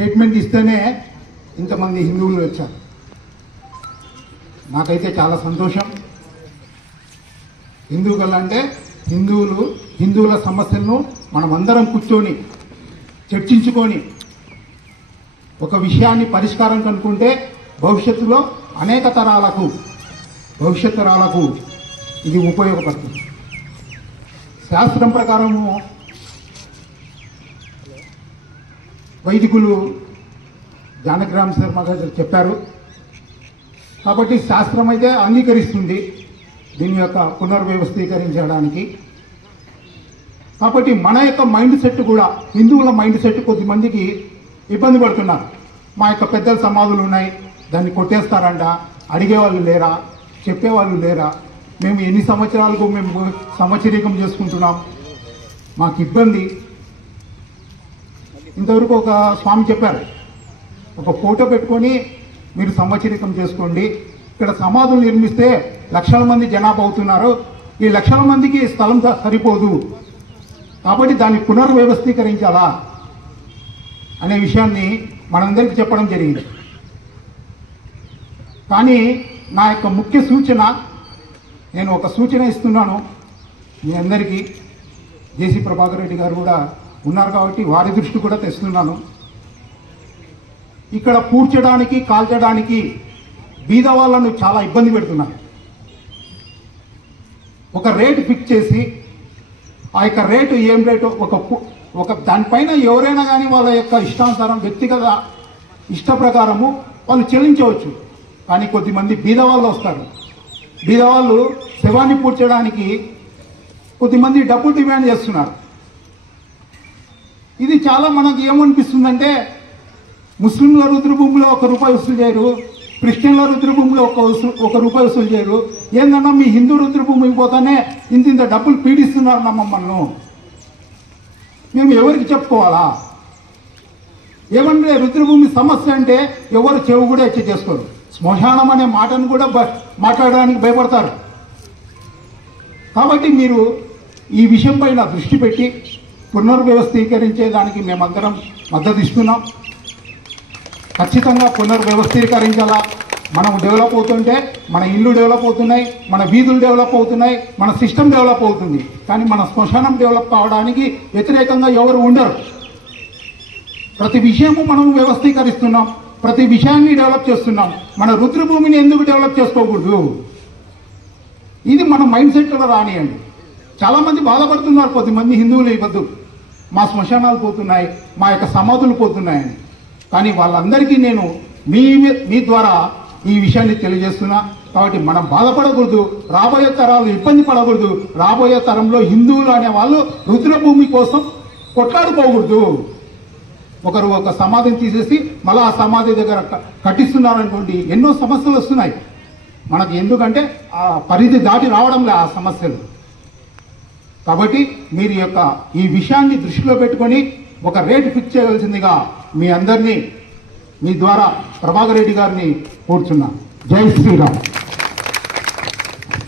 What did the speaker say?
Statement ఇస్తేనే ఇంతమంది హిందువులు వచ్చారు. నాకైతే చాలా సంతోషం. హిందువులు అంటే హిందువుల సమస్యలను మనం అందరం కూర్చొని చర్చించుకొని ఒక విషయాన్ని పరిష్కారం కనుక్కుంటే భవిష్యత్తులో అనేక భవిష్యత్ తరాలకు ఇది ఉపయోగపడుతుంది. శాస్త్రం ప్రకారము వైదికులు జానకిరామ్ శర్మ గారు చెప్పారు కాబట్టి శాస్త్రం అయితే అంగీకరిస్తుంది దీని యొక్క పునర్వ్యవస్థీకరించడానికి. కాబట్టి మన యొక్క మైండ్ సెట్ కూడా హిందువుల మైండ్ సెట్ కొద్దిమందికి ఇబ్బంది పడుతున్నారు. మా యొక్క పెద్దల సమాధులు ఉన్నాయి, దాన్ని కొట్టేస్తారంట, అడిగేవాళ్ళు లేరా, చెప్పేవాళ్ళు లేరా, మేము ఎన్ని సంవత్సరాలకు మేము సంవత్సరీకం చేసుకుంటున్నాం, మాకు ఇబ్బంది. ఇంతవరకు ఒక స్వామి చెప్పారు, ఒక ఫోటో పెట్టుకొని మీరు సంవత్సరీకం చేసుకోండి, ఇక్కడ సమాధులు నిర్మిస్తే లక్షల మంది జనాభా అవుతున్నారు, ఈ లక్షల మందికి స్థలం సరిపోదు కాబట్టి దాన్ని పునర్వ్యవస్థీకరించాలా అనే విషయాన్ని మనందరికీ చెప్పడం జరిగింది. కానీ నా యొక్క ముఖ్య సూచన, నేను ఒక సూచన ఇస్తున్నాను మీ అందరికీ. జేసీ ప్రభాకర్ రెడ్డి గారు కూడా ఉన్నారు కాబట్టి వారి దృష్టి కూడా తెస్తున్నాను. ఇక్కడ పూడ్చడానికి కాల్చడానికి బీద వాళ్ళను చాలా ఇబ్బంది పెడుతున్నారు. ఒక రేటు ఫిక్స్ చేసి ఆ యొక్క రేటు ఏం రేటు ఒక దానిపైన ఎవరైనా కానీ వాళ్ళ యొక్క ఇష్టానుసారం వ్యక్తిగత ఇష్ట ప్రకారము వాళ్ళు చెల్లించవచ్చు. కానీ కొద్దిమంది బీద వాళ్ళు వస్తారు, బీద వాళ్ళు శవాన్ని పూడ్చడానికి కొద్దిమంది డబ్బులు డిమాండ్ చేస్తున్నారు. ఇది చాలా మనకి ఏమనిపిస్తుందంటే ముస్లింల రుద్రభూమిలో ₹1 వసూలు చేయరు, క్రిస్టియన్ల రుద్రభూమిలో ₹1 వసూలు చేయరు, ఏందన్నా మీ హిందూ రుద్రభూమికి పోతానే ఇంత డబ్బులు పీడిస్తున్నారు మమ్మల్ని, మేము ఎవరికి చెప్పుకోవాలా? ఏమంటే రుద్రభూమి సమస్య అంటే ఎవరు చెవు కూడా ఎచ్చి చేసుకోరు. శ్మశానం అనే మాటను కూడా మాట్లాడడానికి భయపడతారు. కాబట్టి మీరు ఈ విషయం పైన దృష్టి పెట్టి పునర్వ్యవస్థీకరించేదానికి మేమందరం మద్దతు ఇస్తున్నాం. ఖచ్చితంగా పునర్వ్యవస్థీకరించాలా. మనం డెవలప్ అవుతుంటే మన ఇల్లు డెవలప్ అవుతున్నాయి, మన వీధులు డెవలప్ అవుతున్నాయి, మన సిస్టమ్ డెవలప్ అవుతుంది. కానీ మన శ్మశానం డెవలప్ కావడానికి వ్యతిరేకంగా ఎవరు ఉండరు. ప్రతి విషయము మనం వ్యవస్థీకరిస్తున్నాం, ప్రతి విషయాన్ని డెవలప్ చేస్తున్నాం. మన రుద్రభూమిని ఎందుకు డెవలప్ చేసుకోకూడదు? ఇది మన మైండ్ సెట్లో రానియండి. చాలామంది బాధపడుతున్నారు, కొద్దిమంది హిందువులు ఇవ్వద్దు, మా పోతున్నాయి, మా యొక్క సమాధులు పోతున్నాయని. కానీ వాళ్ళందరికీ నేను మీ ద్వారా ఈ విషయాన్ని తెలియజేస్తున్నా. కాబట్టి మనం బాధపడకూడదు, రాబోయే తరాలు ఇబ్బంది పడకూడదు. రాబోయే తరంలో హిందువులు అనే వాళ్ళు రుద్రభూమి కోసం కొట్లాడుకోకూడదు. ఒకరు ఒక సమాధిని తీసేసి మళ్ళీ ఆ సమాధి దగ్గర కట్టిస్తున్నారనుకోండి, ఎన్నో సమస్యలు వస్తున్నాయి మనకి. ఎందుకంటే ఆ పరిధి దాటి రావడంలే ఆ సమస్యలు. కాబట్టి మీరు ఈ విషయాన్ని దృష్టిలో పెట్టుకొని ఒక రేటు ఫిక్స్ చేయవలసిందిగా మీ అందరినీ మీ ద్వారా ప్రభాకర్ రెడ్డి గారిని కోరుచున్నా. జై శ్రీరామ్.